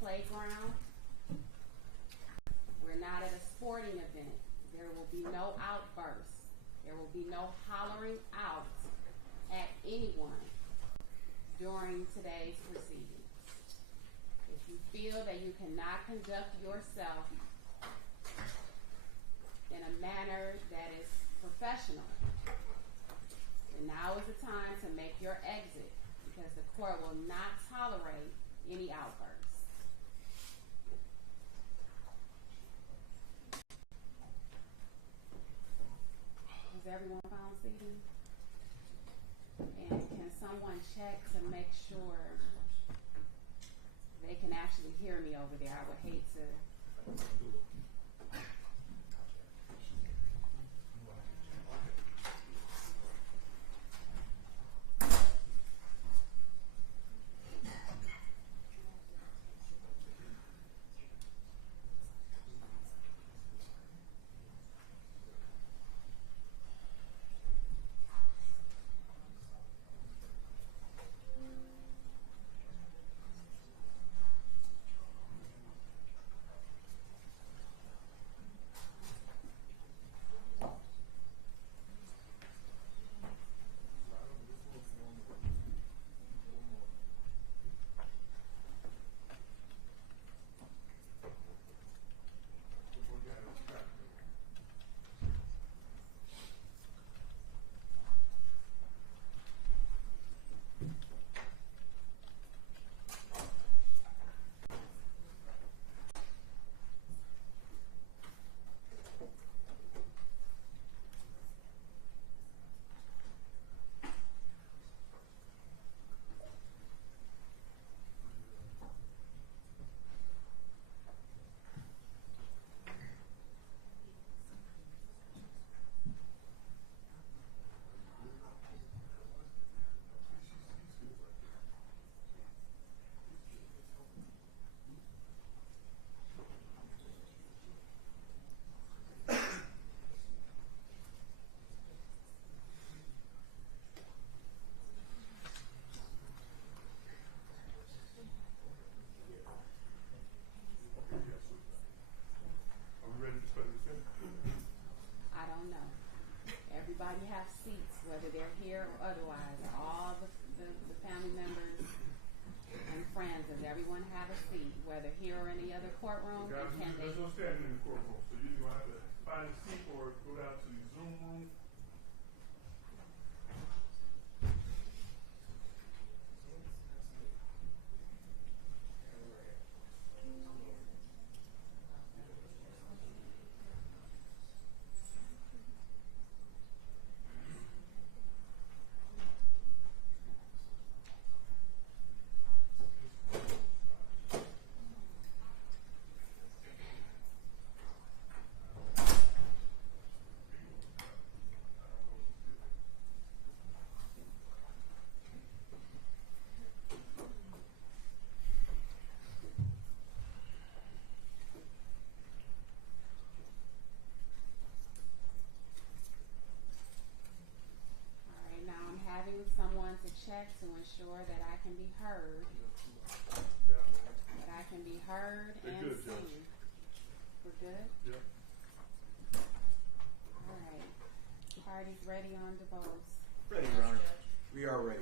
playground. We're not at a sporting event. There will be no outbursts. There will be no hollering out at anyone during today's proceedings. If you feel that you cannot conduct yourself in a manner that is professional, then now is the time to make your exit, because the court will not tolerate any outbursts. Has everyone found seating? And can someone check to make sure they can actually hear me over there? I would hate to. Everybody have seats, whether they're here or otherwise. All the family members and friends, does everyone have a seat, whether here or any other courtroom? Guys, there's no standing in the courtroom, so you're going to have to find a seat or go down to the Zoom room. Someone to check to ensure that I can be heard. That I can be heard and seen. We're good? Yep. All right. Parties ready on Debose? Ready, Your Honor. We are ready.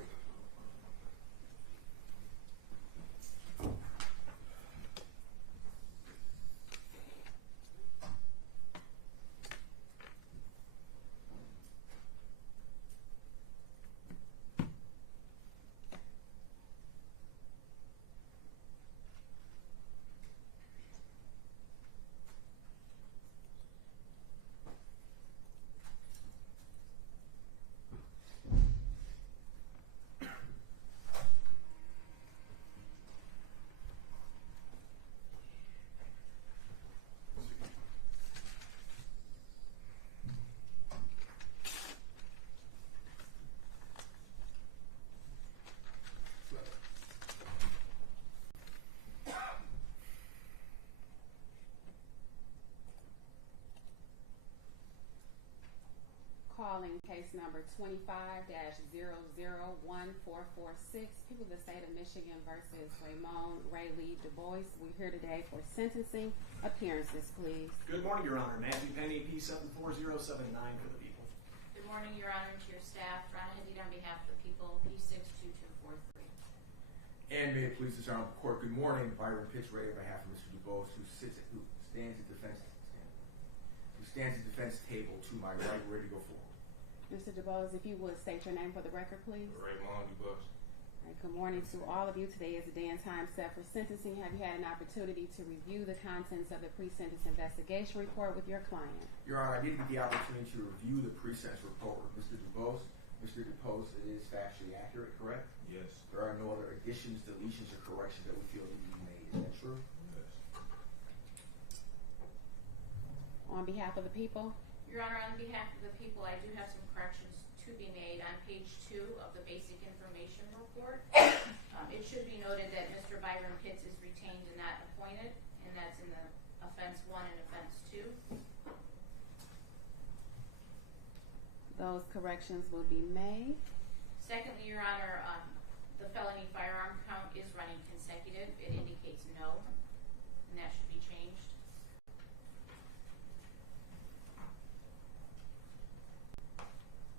case number 25-001446, people of the state of Michigan versus Raymone Debose. We're here today for sentencing. Appearances, please. Good morning, Your Honor. Matthew Penny, P74079 for the people. Good morning, Your Honor, and to your staff. Ron Hadid on behalf of the people, P62243. And may it please this honorable court, good morning. Byron Pitchray on behalf of Mr. Debose, who stands at defense table to my right, ready to go forward. Mr. Debose, if you would state your name for the record, please. Raymone Debose. All right, good morning to all of you. Today is the day and time set for sentencing. Have you had an opportunity to review the contents of the pre-sentence investigation report with your client? Your Honor, I did get the opportunity to review the pre-sentence report with Mr. Debose. Mr. Debose, it is factually accurate, correct? Yes. There are no other additions, deletions, or corrections that we feel need to be made. Is that true? Yes. On behalf of the people? Your Honor, on behalf of the people, I do have some corrections to be made on page 2 of the basic information report. It should be noted that Mr. Byron Pitts is retained and not appointed, and that's in the offense 1 and offense 2. Those corrections will be made. Secondly, Your Honor, the felony firearm count is running consecutive. It indicates no, and that should be changed.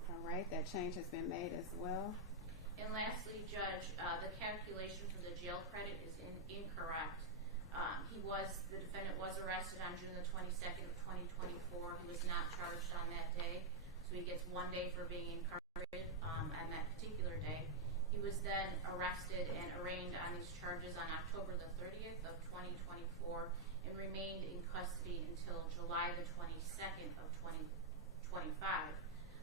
All right, that change has been made as well. And lastly, Judge, the calculation for the jail credit is incorrect. The defendant was arrested on June the 22nd of 2024. He was not charged on that day, so he gets 1 day for being incarcerated on that particular day. He was then arrested and arraigned on these charges on October the 30th of 2024 and remained in custody until July the 22nd of 2025.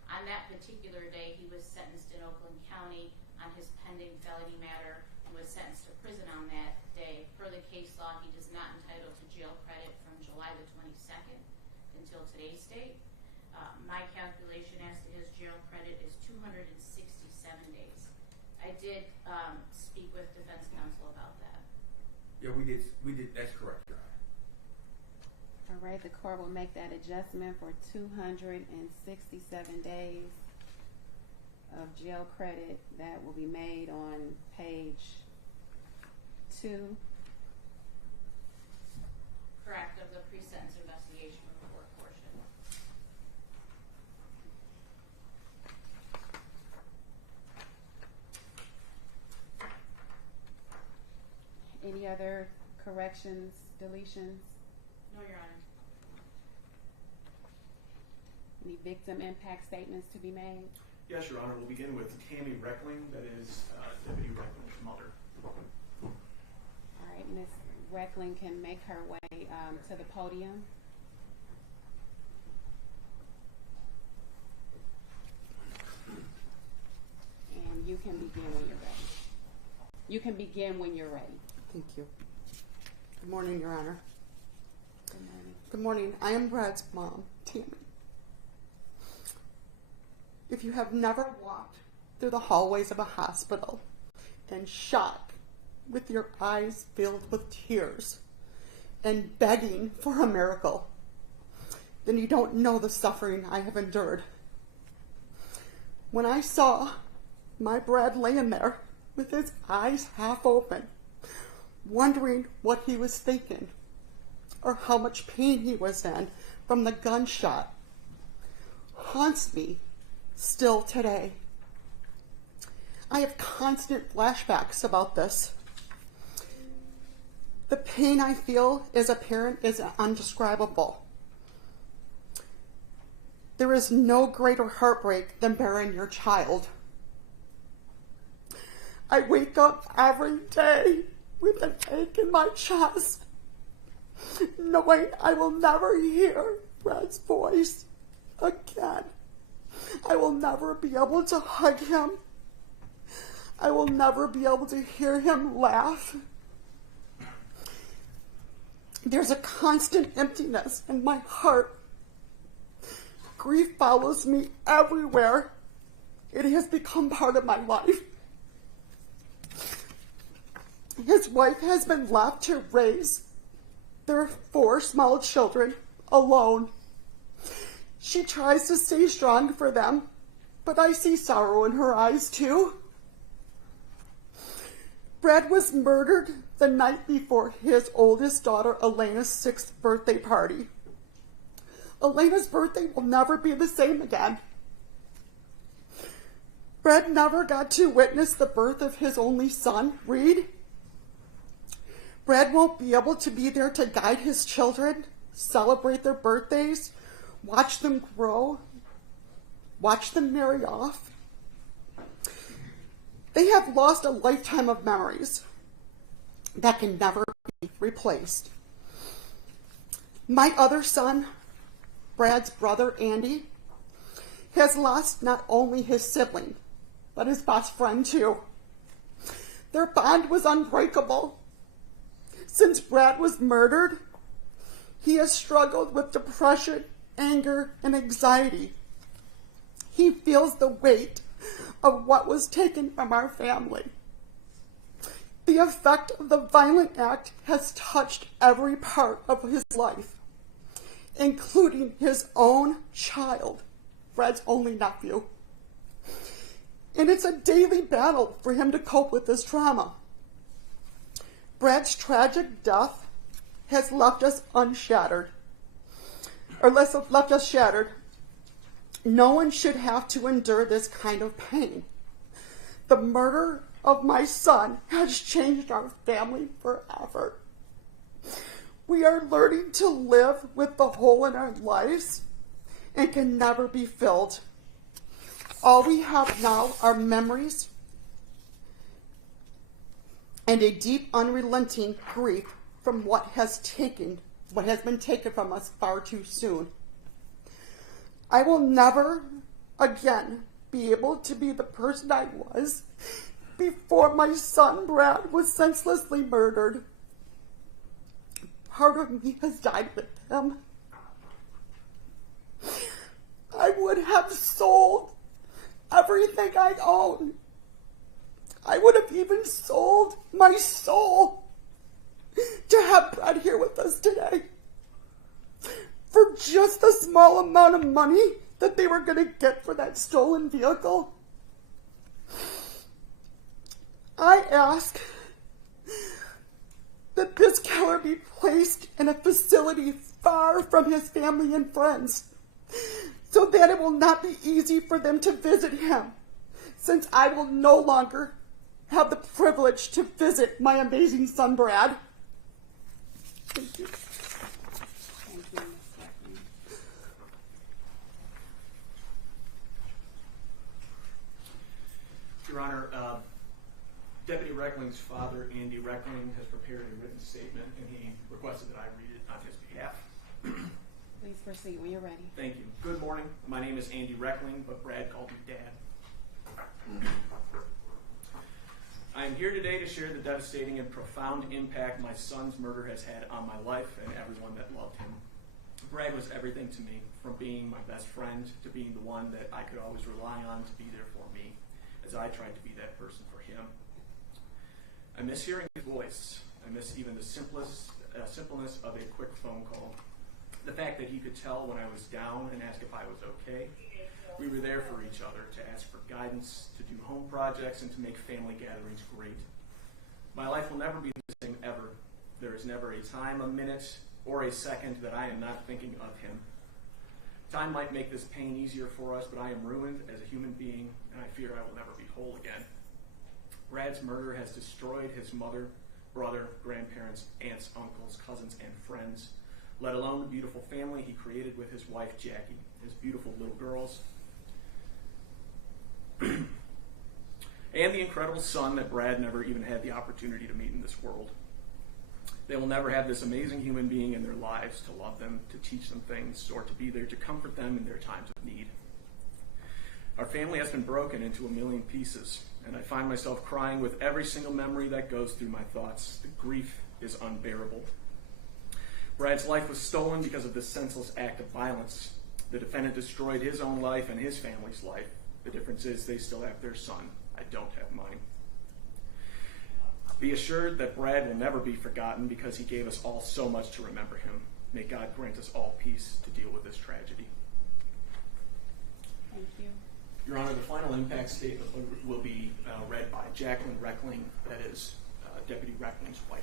On that particular day, he was sentenced in Oakland County on his pending felony matter and was sentenced to prison on that day. Per the case law, he is not entitled to jail credit from July the 22nd until today's date. My calculation as to his jail credit is 267 days. I did speak with defense counsel about that. Yeah, we did. That's correct, Your Honor. All right, the court will make that adjustment for 267 days of jail credit. That will be made on page 2. Correct, of the pre-sentence investigation report portion. Any other corrections, deletions? No, Your Honor. Any victim impact statements to be made? Yes, Your Honor. We'll begin with Tammy Reckling, that is Deputy Reckling's mother. All right, Ms. Reckling can make her way to the podium. And you can begin when you're ready. You can begin when you're ready. Thank you. Good morning, Your Honor. Good morning. Good morning. I am Brad's mom, Tammy. If you have never walked through the hallways of a hospital in shock, with your eyes filled with tears and begging for a miracle, then you don't know the suffering I have endured. When I saw my Brad laying there with his eyes half open, wondering what he was thinking or how much pain he was in from the gunshot, haunts me still today. I have constant flashbacks about this. The pain I feel as a parent is undescribable. There is no greater heartbreak than burying your child. I wake up every day with an ache in my chest, knowing I will never hear Brad's voice again. I will never be able to hug him. I will never be able to hear him laugh. There's a constant emptiness in my heart. Grief follows me everywhere. It has become part of my life. His wife has been left to raise their 4 small children alone. She tries to stay strong for them, but I see sorrow in her eyes too. Brad was murdered the night before his oldest daughter Elena's 6th birthday party. Elena's birthday will never be the same again. Brad never got to witness the birth of his only son, Reed. Brad won't be able to be there to guide his children, celebrate their birthdays, watch them grow, watch them marry off. They have lost a lifetime of memories that can never be replaced. My other son, Brad's brother, Andy, has lost not only his sibling, but his best friend too. Their bond was unbreakable. Since Brad was murdered, he has struggled with depression, anger, and anxiety. He feels the weight of what was taken from our family. The effect of the violent act has touched every part of his life, including his own child, Brad's only nephew. And it's a daily battle for him to cope with this trauma. Brad's tragic death has left us unshattered, or left us shattered. No one should have to endure this kind of pain. The murder of my son has changed our family forever. We are learning to live with the hole in our lives and can never be filled. All we have now are memories and a deep, unrelenting grief from what has been taken from us far too soon. I will never again be able to be the person I was before my son Brad was senselessly murdered. Part of me has died with him. I would have sold everything I own. I would have even sold my soul to have Brad here with us today. For just the small amount of money that they were going to get for that stolen vehicle. I ask that this killer be placed in a facility far from his family and friends, so that it will not be easy for them to visit him, since I will no longer have the privilege to visit my amazing son, Brad. Thank you. Thank you, Ms. Reckling. Your Honor, Deputy Reckling's father, Andy Reckling, has prepared a written statement, and he requested that I read it on his behalf. Please proceed when you're ready. Thank you. Good morning. My name is Andy Reckling, but Brad called me Dad. I am here today to share the devastating and profound impact my son's murder has had on my life and everyone that loved him. Brad was everything to me, from being my best friend to being the one that I could always rely on to be there for me, as I tried to be that person for him. I miss hearing his voice. I miss even the simpleness of a quick phone call. The fact that he could tell when I was down and ask if I was okay. We were there for each other, to ask for guidance, to do home projects, and to make family gatherings great. My life will never be the same ever. There is never a time, a minute, or a second that I am not thinking of him. Time might make this pain easier for us, but I am ruined as a human being, and I fear I will never be whole again. Brad's murder has destroyed his mother, brother, grandparents, aunts, uncles, cousins, and friends, let alone the beautiful family he created with his wife, Jackie, his beautiful little girls, and the incredible son that Brad never even had the opportunity to meet in this world. They will never have this amazing human being in their lives to love them, to teach them things, or to be there to comfort them in their times of need. Our family has been broken into a million pieces, and I find myself crying with every single memory that goes through my thoughts. The grief is unbearable. Brad's life was stolen because of this senseless act of violence. The defendant destroyed his own life and his family's life. The difference is they still have their son. I don't have mine. Be assured that Brad will never be forgotten because he gave us all so much to remember him. May God grant us all peace to deal with this tragedy. Thank you. Your Honor, the final impact statement will be read by Jacqueline Reckling, that is Deputy Reckling's wife.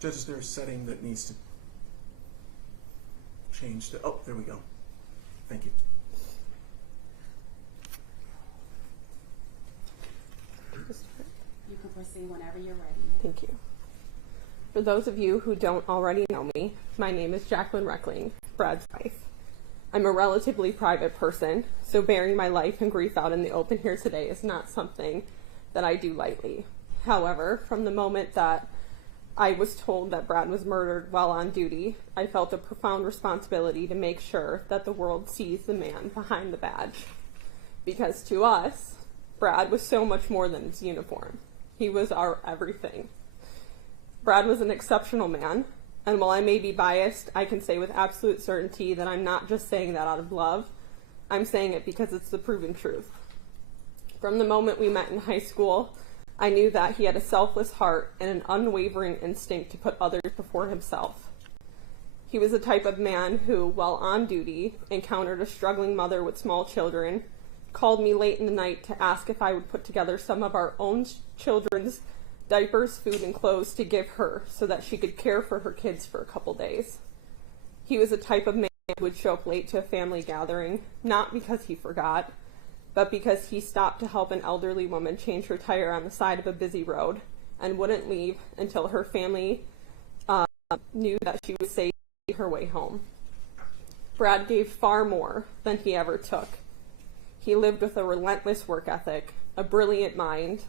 Judge, is there a setting that needs to change to, oh, there we go. Thank you. You can proceed whenever you're ready, ma'am. Thank you. For those of you who don't already know me, my name is Jacqueline Reckling, Brad's wife. I'm a relatively private person, so bearing my life and grief out in the open here today is not something that I do lightly. However, from the moment that I was told that Brad was murdered while on duty, I felt a profound responsibility to make sure that the world sees the man behind the badge. Because to us, Brad was so much more than his uniform. He was our everything. Brad was an exceptional man, and while I may be biased, I can say with absolute certainty that I'm not just saying that out of love. I'm saying it because it's the proven truth. From the moment we met in high school, I knew that he had a selfless heart and an unwavering instinct to put others before himself. He was the type of man who, while on duty, encountered a struggling mother with small children, called me late in the night to ask if I would put together some of our own children's diapers, food, and clothes to give her so that she could care for her kids for a couple days. He was the type of man who would show up late to a family gathering, not because he forgot, but because he stopped to help an elderly woman change her tire on the side of a busy road and wouldn't leave until her family knew that she was safe her way home. Brad gave far more than he ever took. He lived with a relentless work ethic, a brilliant mind,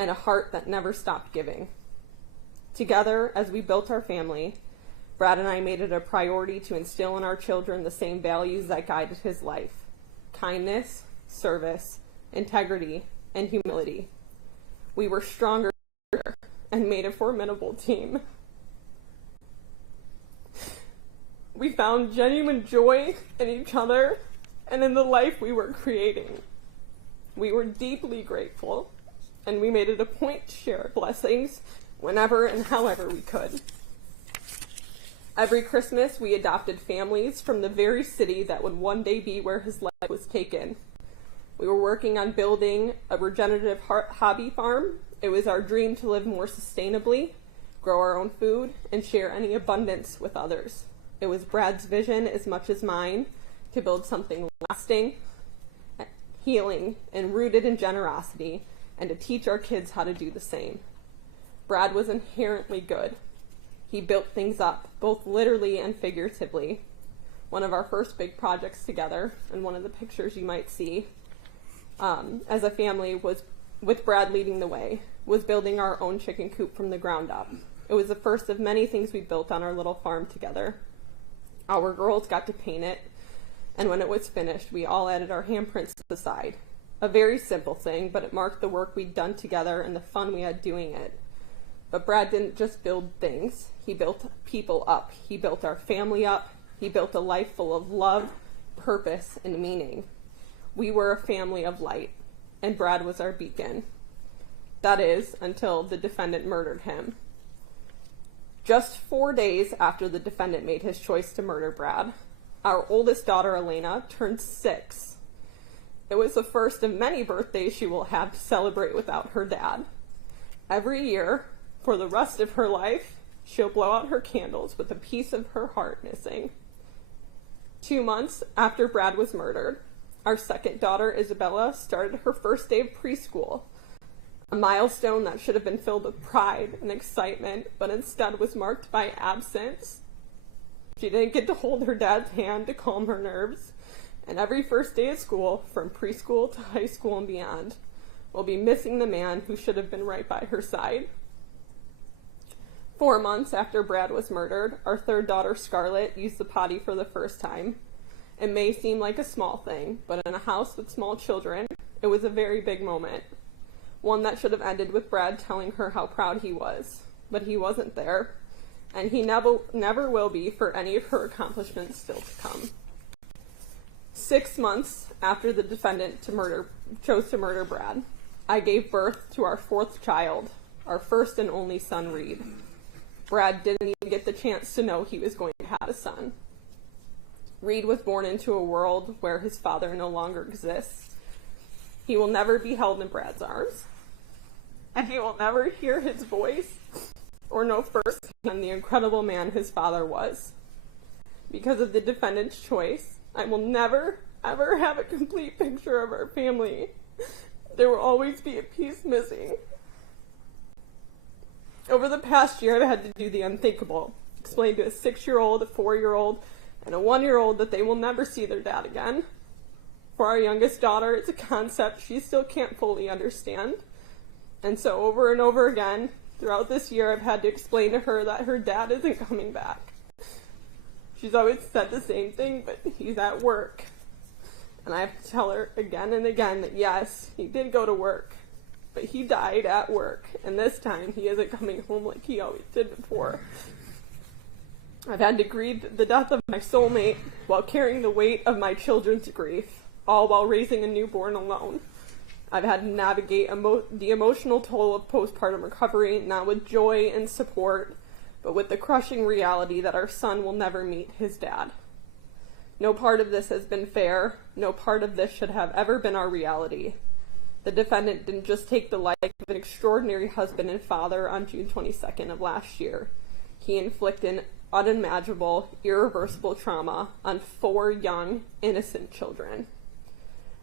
and a heart that never stopped giving. Together, as we built our family, Brad and I made it a priority to instill in our children the same values that guided his life: kindness, service, integrity, and humility. We were stronger and made a formidable team. We found genuine joy in each other and in the life we were creating. We were deeply grateful, and we made it a point to share our blessings whenever and however we could. Every Christmas, we adopted families from the very city that would one day be where his life was taken. We were working on building a regenerative hobby farm. It was our dream to live more sustainably, grow our own food, and share any abundance with others. It was Brad's vision as much as mine to build something lasting, healing, and rooted in generosity, and to teach our kids how to do the same. Brad was inherently good. He built things up, both literally and figuratively. One of our first big projects together, and one of the pictures you might see, as a family, was with Brad leading the way, was building our own chicken coop from the ground up. It was the first of many things we built on our little farm together. Our girls got to paint it, and when it was finished, we all added our handprints to the side. A very simple thing, but it marked the work we'd done together and the fun we had doing it. But Brad didn't just build things. He built people up. He built our family up. He built a life full of love, purpose, and meaning. We were a family of light, and Brad was our beacon. That is, until the defendant murdered him. Just 4 days after the defendant made his choice to murder Brad, our oldest daughter, Elena, turned 6. It was the first of many birthdays she will have to celebrate without her dad. Every year, for the rest of her life, she'll blow out her candles with a piece of her heart missing. 2 months after Brad was murdered, our second daughter, Isabella, started her first day of preschool, a milestone that should have been filled with pride and excitement, but instead was marked by absence. She didn't get to hold her dad's hand to calm her nerves, and every first day of school, from preschool to high school and beyond, will be missing the man who should have been right by her side. 4 months after Brad was murdered, our third daughter, Scarlett, used the potty for the first time. It may seem like a small thing, but in a house with small children, it was a very big moment. One that should have ended with Brad telling her how proud he was. But he wasn't there, and he never will be for any of her accomplishments still to come. 6 months after the defendant chose to murder Brad, I gave birth to our 4th child, our first and only son, Reed. Brad didn't even get the chance to know he was going to have a son. Reed was born into a world where his father no longer exists. He will never be held in Brad's arms, and he will never hear his voice or know firsthand the incredible man his father was. Because of the defendant's choice, I will never, ever have a complete picture of our family. There will always be a piece missing. Over the past year, I've had to do the unthinkable. Explain to a 6-year-old, a 4-year-old, and a 1-year-old that they will never see their dad again. For our youngest daughter, it's a concept she still can't fully understand. And so over and over again, throughout this year, I've had to explain to her that her dad isn't coming back. She's always said the same thing, but he's at work. And I have to tell her again and again that yes, he did go to work, but he died at work, and this time he isn't coming home like he always did before. I've had to grieve the death of my soulmate while carrying the weight of my children's grief, all while raising a newborn alone. I've had to navigate the emotional toll of postpartum recovery, not with joy and support, but with the crushing reality that our son will never meet his dad. No part of this has been fair. No part of this should have ever been our reality. The defendant didn't just take the life of an extraordinary husband and father on June 22nd of last year. He inflicted unimaginable, irreversible trauma on 4 young, innocent children.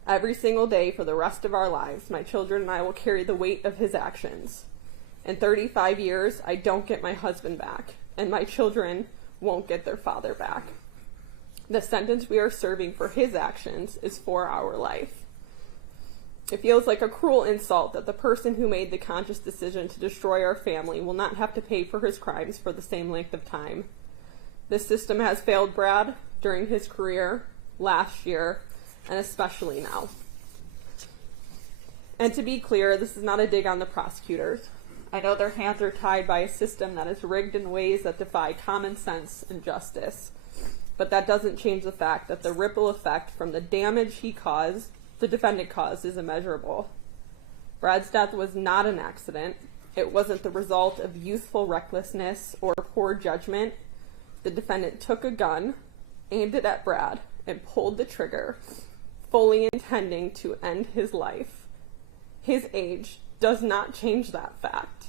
Every single day for the rest of our lives, my children and I will carry the weight of his actions. In 35 years, I don't get my husband back, and my children won't get their father back. The sentence we are serving for his actions is for our life. It feels like a cruel insult that the person who made the conscious decision to destroy our family will not have to pay for his crimes for the same length of time. This system has failed Brad during his career, last year, and especially now. And to be clear, this is not a dig on the prosecutors. I know their hands are tied by a system that is rigged in ways that defy common sense and justice. But that doesn't change the fact that the ripple effect from the damage the defendant caused, is immeasurable. Brad's death was not an accident. It wasn't the result of youthful recklessness or poor judgment. The defendant took a gun, aimed it at Brad, and pulled the trigger, fully intending to end his life. His age does not change that fact.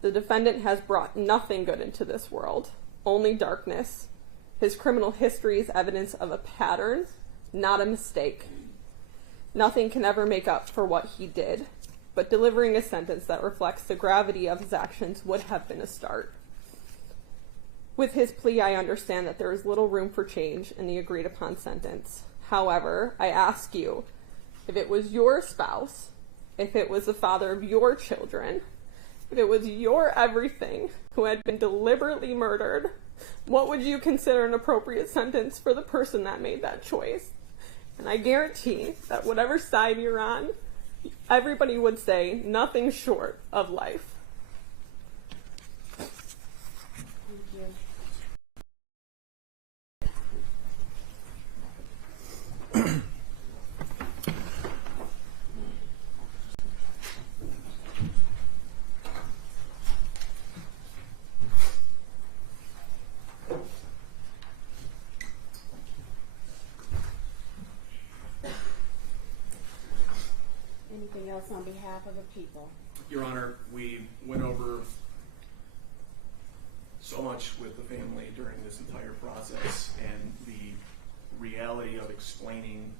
The defendant has brought nothing good into this world, only darkness. His criminal history is evidence of a pattern, not a mistake. Nothing can ever make up for what he did, but delivering a sentence that reflects the gravity of his actions would have been a start. With his plea, I understand that there is little room for change in the agreed upon sentence. However, I ask you, if it was your spouse, if it was the father of your children, if it was your everything who had been deliberately murdered, what would you consider an appropriate sentence for the person that made that choice? And I guarantee that whatever side you're on, everybody would say nothing short of life. Thank you. Anything else on behalf of the people? Your Honor, we went over so much with the family during this entire process, and the reality of explaining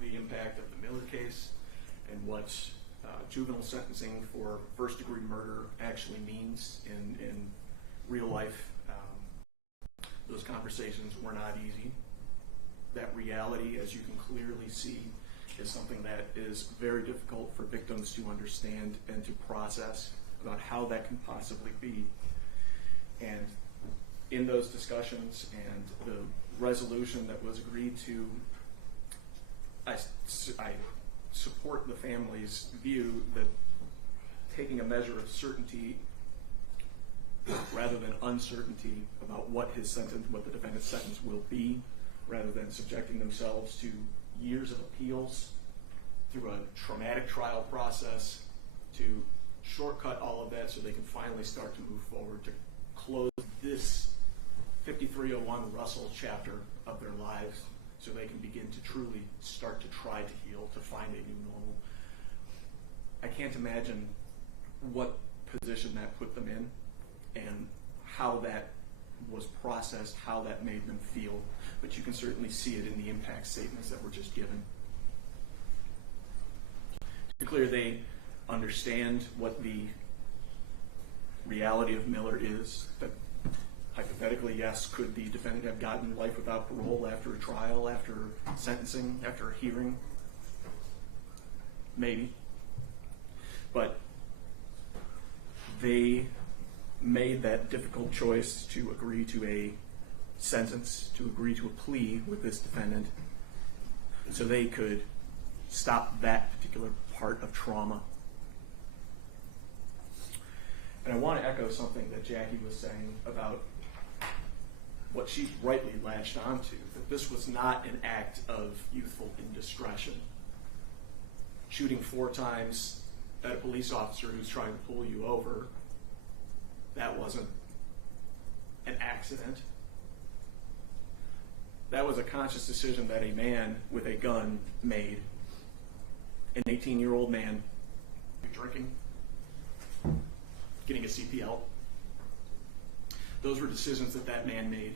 the impact of the Miller case and what juvenile sentencing for first-degree murder actually means in real life. Those conversations were not easy. That reality, as you can clearly see, is something that is very difficult for victims to understand and to process. about how that can possibly be. And in those discussions and the resolution that was agreed to, I support the family's view that taking a measure of certainty rather than uncertainty about what his sentence, what the defendant's sentence will be, rather than subjecting themselves to years of appeals through a traumatic trial process, to shortcut all of that so they can finally start to move forward to close this 5301 Russell chapter of their lives so they can begin to truly start to try to heal, to find a new normal. I can't imagine what position that put them in and how that was processed, how that made them feel, but you can certainly see it in the impact statements that were just given. To be clear, they understand what the reality of Miller is, that hypothetically, yes, could the defendant have gotten life without parole after a trial, after sentencing, after a hearing? Maybe. But they made that difficult choice to agree to a sentence, to agree to a plea with this defendant, so they could stop that particular part of trauma. And I want to echo something that Jackie was saying about what she rightly latched onto, that this was not an act of youthful indiscretion. Shooting 4 times at a police officer who's trying to pull you over, that wasn't an accident. That was a conscious decision that a man with a gun made. An 18-year-old man drinking, getting a CPL. Those were decisions that that man made.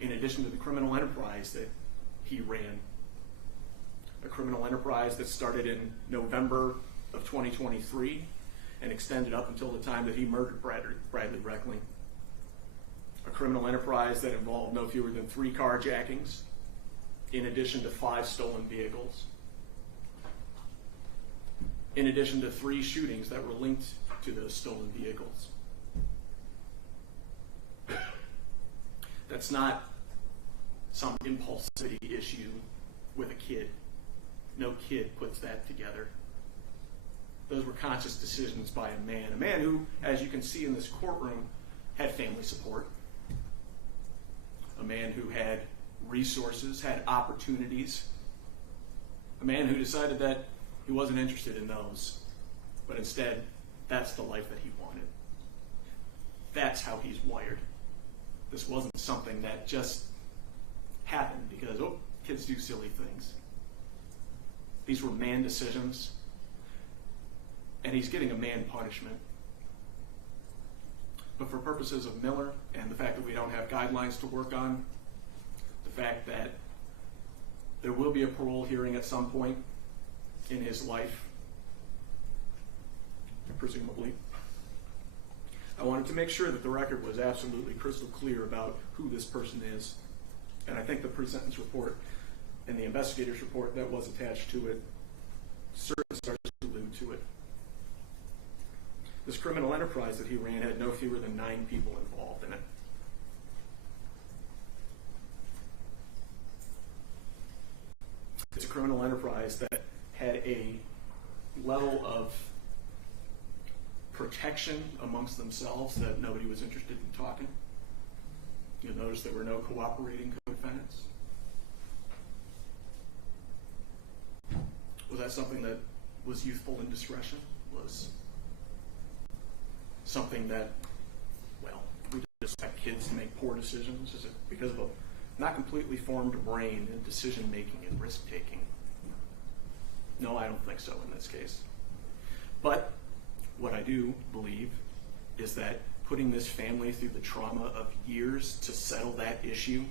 In addition to the criminal enterprise that he ran, a criminal enterprise that started in November of 2023 and extended up until the time that he murdered Bradley Reckling. A criminal enterprise that involved no fewer than 3 carjackings, in addition to 5 stolen vehicles, in addition to 3 shootings that were linked to those stolen vehicles. That's not some impulsivity issue with a kid. No kid puts that together. Those were conscious decisions by a man who, as you can see in this courtroom, had family support. A man who had resources, had opportunities. A man who decided that he wasn't interested in those, but instead, that's the life that he wanted. That's how he's wired. This wasn't something that just happened because, oh, kids do silly things. These were man decisions, and he's getting a man punishment. But for purposes of Miller and the fact that we don't have guidelines to work on, the fact that there will be a parole hearing at some point in his life, presumably, I wanted to make sure that the record was absolutely crystal clear about who this person is. And I think the pre-sentence report and the investigator's report that was attached to it certainly starts to allude to it. This criminal enterprise that he ran had no fewer than 9 people involved in it. It's a criminal enterprise that had a level of protection amongst themselves that nobody was interested in talking. You'll notice there were no cooperating co-defendants. Was that something that was youthful indiscretion? Was something that, well, we just expect kids to make poor decisions? Is it because of a not completely formed brain and decision-making and risk-taking? No, I don't think so in this case. But what I do believe is that putting this family through the trauma of years to settle that issue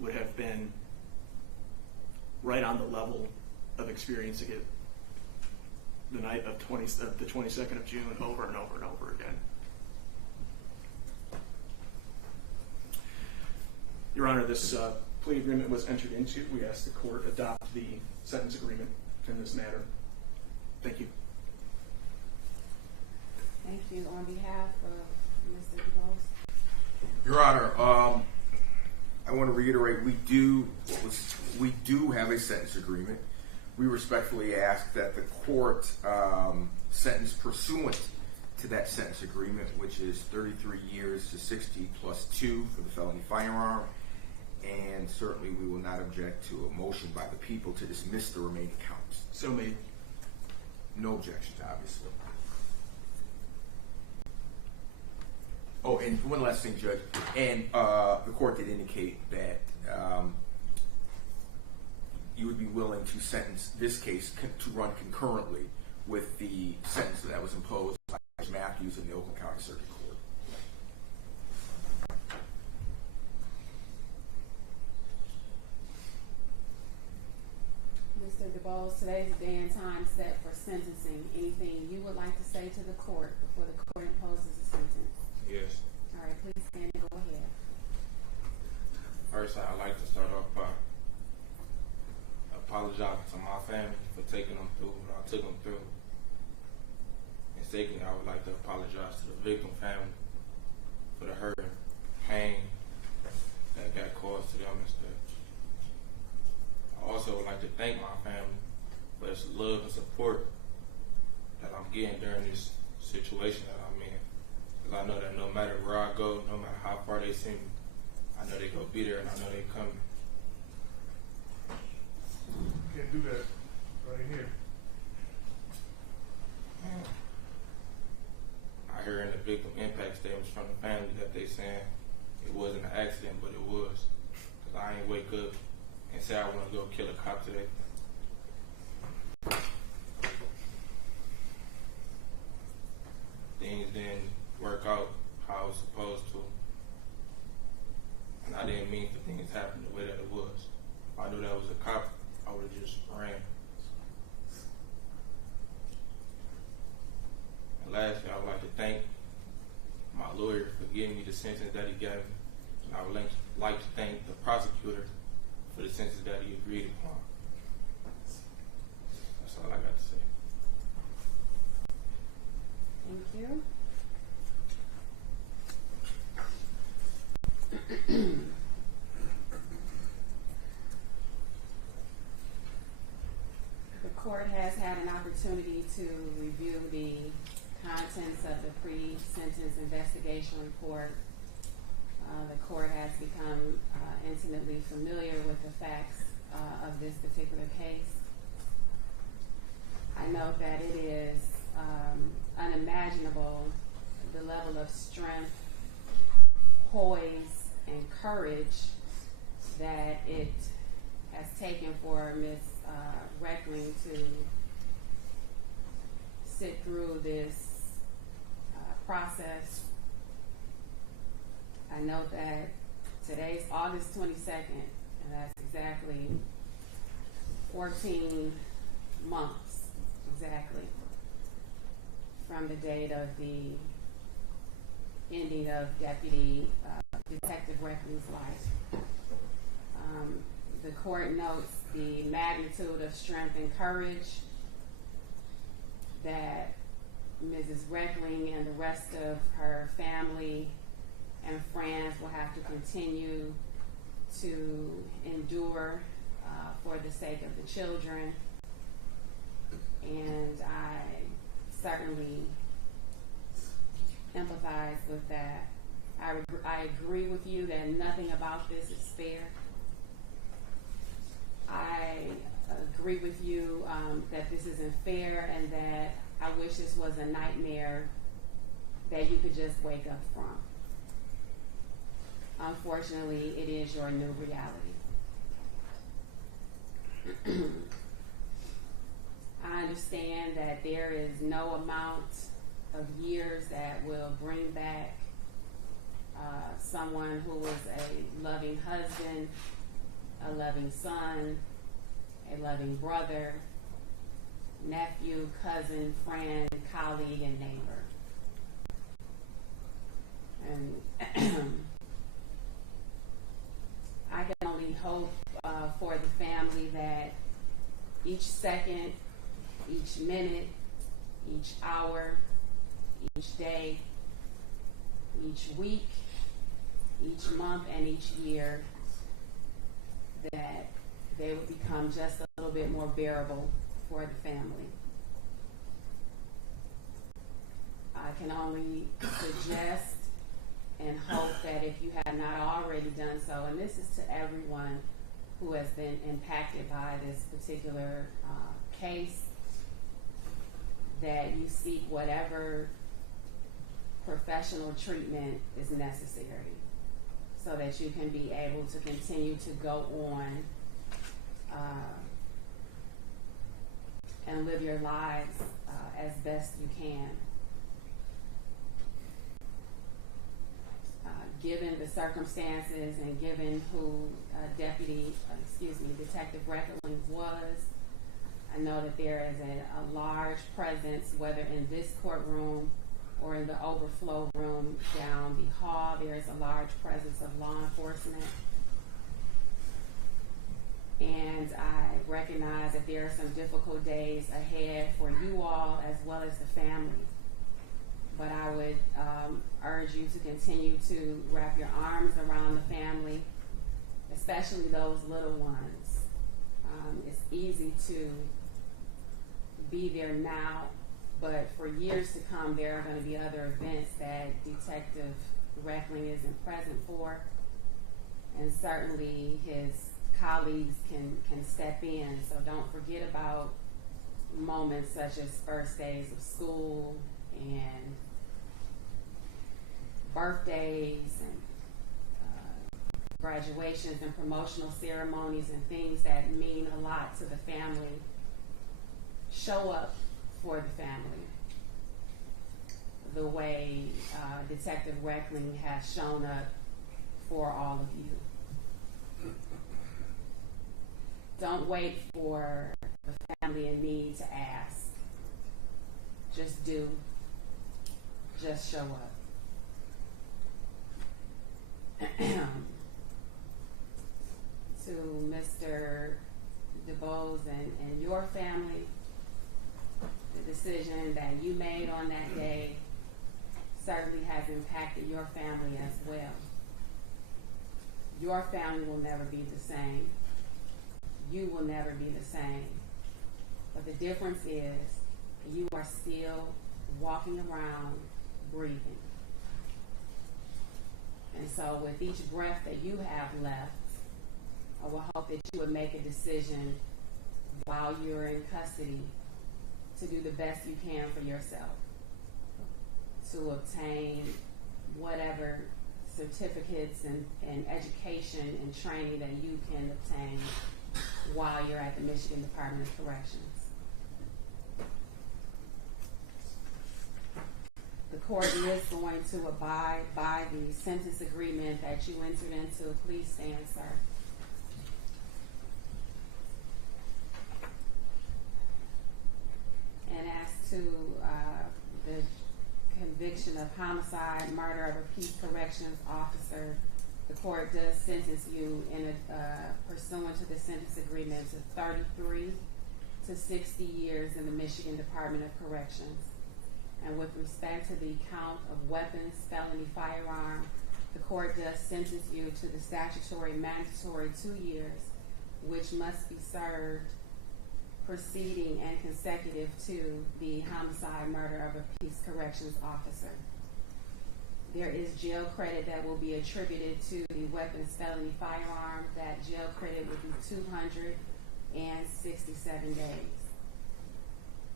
would have been right on the level of experiencing it the night of the 22nd of June over and over and over again. Your Honor, this plea agreement was entered into. We asked the court adopt the sentence agreement in this matter. Thank you. Thank you. On behalf of Mr. Debose. Your Honor, I want to reiterate we do have a sentence agreement. We respectfully ask that the court sentence pursuant to that sentence agreement, which is 33 years to 60 plus 2 for the felony firearm, and certainly we will not object to a motion by the people to dismiss the remaining counts. So made. No objections, obviously. Oh, and one last thing, Judge. And the court did indicate that you would be willing to sentence this case to run concurrently with the sentence that was imposed by Judge Matthews in the Oakland County Circuit Court. Mr. Debose, today's day and time set for sentencing. Anything you would like to say to the court before the court imposes a sentence? Yes. All right, please stand and go ahead. First, I'd like to start off by apologizing to my family for taking them through what I took them through. And secondly, I would like to apologize to the victim family for the hurt and pain that got caused to them and stuff. I also would like to thank my family for this love and support that I'm getting during this situation that I'm in. Because I know that no matter where I go, no matter how far they send me, I know they gonna be there and I know they coming. Can't do that right here. I hear in the victim impact statements from the family that they saying it wasn't an accident, but it was. Cause I ain't wake up and say I want to go kill a cop today. Things didn't work out how I was supposed to. And I didn't mean for things to happen the way that it was. If I knew that was a cop, I would have just ran. And lastly, I would like to thank my lawyer for giving me the sentence that he gave me. And I would like to thank the prosecutor for the sentence that he agreed upon. That's all I got to say. Thank you. The court has had an opportunity to review the contents of the pre-sentence investigation report. The court has become intimately familiar with the facts of this particular case. I note that it is unimaginable the level of strength, poise, and courage that it has taken for Ms. Reckling to sit through this process. I note that today's August 22nd, and that's exactly 14 months exactly from the date of the ending of Deputy Detective Reckling's life. The court notes the magnitude of strength and courage that Mrs. Reckling and the rest of her family and friends will have to continue to endure for the sake of the children. And I certainly empathize with that. I agree with you that nothing about this is fair. I agree with you that this isn't fair and that I wish this was a nightmare that you could just wake up from. Unfortunately, it is your new reality. I understand that there is no amount of years that will bring back someone who was a loving husband, a loving son, a loving brother, nephew, cousin, friend, colleague, and neighbor. And I can only hope for the family that each second, each minute, each hour, each day, each week, each month, and each year, that they would become just a little bit more bearable for the family. I can only suggest and hope that if you have not already done so, and this is to everyone who has been impacted by this particular case, that you seek whatever professional treatment is necessary so that you can be able to continue to go on and live your lives as best you can. Given the circumstances and given who Detective Reckling was, I know that there is a large presence, whether in this courtroom or in the overflow room down the hall. There is a large presence of law enforcement. And I recognize that there are some difficult days ahead for you all as well as the family. But I would urge you to continue to wrap your arms around the family, especially those little ones. It's easy to be there now, but for years to come, there are going to be other events that Detective Reckling isn't present for, and certainly his colleagues can step in. So don't forget about moments such as first days of school and birthdays and graduations and promotional ceremonies and things that mean a lot to the family. Show up for the family the way Detective Reckling has shown up for all of you. Don't wait for the family in need to ask. Just do. Just show up. To Mr. Debose and your family, the decision that you made on that day certainly has impacted your family as well. Your family will never be the same. You will never be the same. But the difference is you are still walking around breathing. And so with each breath that you have left, I will hope that you would make a decision while you're in custody to do the best you can for yourself, to obtain whatever certificates and education and training that you can obtain while you're at the Michigan Department of Corrections. The court is going to abide by the sentence agreement that you entered into. Please stand, sir. And as to the conviction of homicide, murder of a peace corrections officer, the court does sentence you in pursuant to the sentence agreement to 33 to 60 years in the Michigan Department of Corrections. And with respect to the count of weapons, felony firearm, the court does sentence you to the statutory mandatory 2 years, which must be served preceding and consecutive to the homicide murder of a peace corrections officer. There is jail credit that will be attributed to the weapons, felony firearm. That jail credit will be 267 days.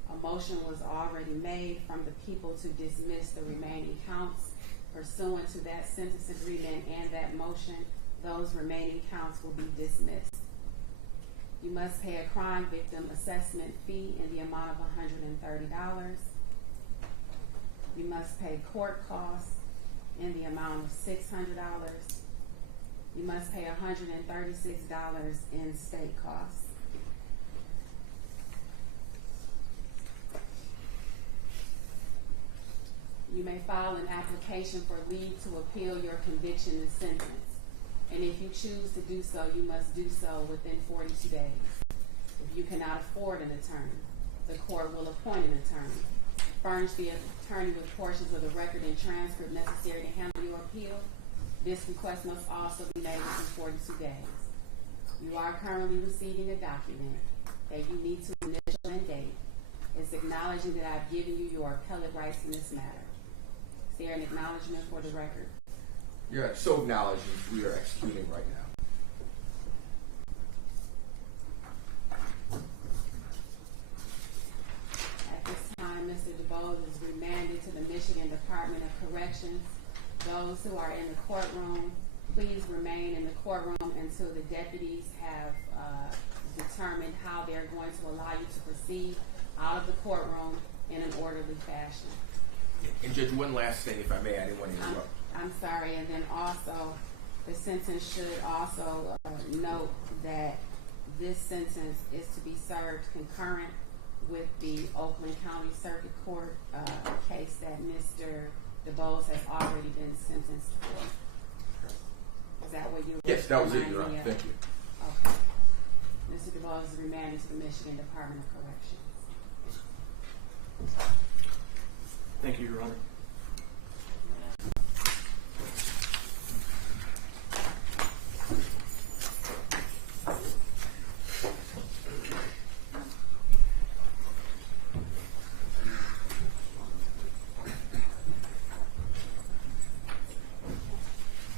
A motion was already made from the people to dismiss the remaining counts. Pursuant to that sentence agreement and that motion, those remaining counts will be dismissed. You must pay a crime victim assessment fee in the amount of $130. You must pay court costs in the amount of $600. You must pay $136 in state costs. You may file an application for leave to appeal your conviction and sentence. And if you choose to do so, you must do so within 42 days. If you cannot afford an attorney, the court will appoint an attorney. Furnish the attorney with portions of the record and transcript necessary to handle your appeal. This request must also be made within 42 days. You are currently receiving a document that you need to initial and date. It's acknowledging that I've given you your appellate rights in this matter. Is there an acknowledgement for the record? Yeah, so acknowledging we are executing right now. At this time, Mr. Debose is remanded to the Michigan Department of Corrections. Those who are in the courtroom, please remain in the courtroom until the deputies have determined how they're going to allow you to proceed out of the courtroom in an orderly fashion. And Judge, one last thing, if I may, I didn't want to interrupt. I'm sorry, and then also, the sentence should also note that this sentence is to be served concurrent with the Oakland County Circuit Court case that Mr. Debose has already been sentenced for. Is that what you were Yes, that was it, reminding Your Honor. me of? Thank you. Okay. Mr. Debose is remanded to the Michigan Department of Corrections. Thank you, Your Honor.